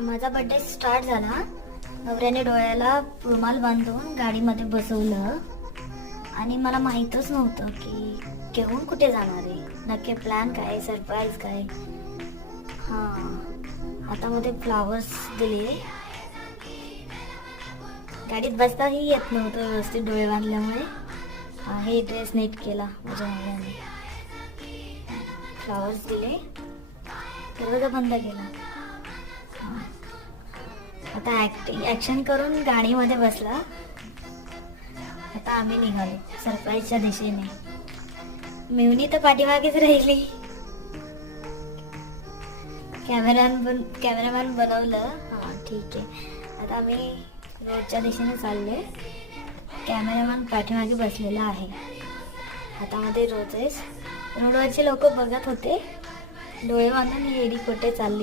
माझा birthday start झाला. नवऱ्याने डोळ्याला रुमाल बांधून गाडीमध्ये बसवलं आणि मला माहीतच नव्हतं की घेऊन कुठे जाणार आहे, नक्की प्लॅन काय, सरप्राईज काय. हां, हातामध्ये फ्लावर्स दिले. गाडीत बसताही येत नव्हतं व्यवस्थित डोळे बांधल्यामुळे. हे ड्रेस नीट केला माझ्या नवऱ्याने. फ्लावर्स दिले, दरवाजा बंद केला. आता ॲक्शन करून गाडीमध्ये बसला. आता आम्ही निघालो सरप्राईजच्या दिशेने. मेवणी तर पाठीमागेच राहिली. कॅमेरामॅन बनवलं. हां ठीक आहे. आता आम्ही रोडच्या दिशेने चाललोय. कॅमेरामॅन पाठीमागे बसलेला आहे. हातामध्ये रोजेस. रोडवरचे लोक बघत होते डोळे बांधून ही एडी कुठे चालली.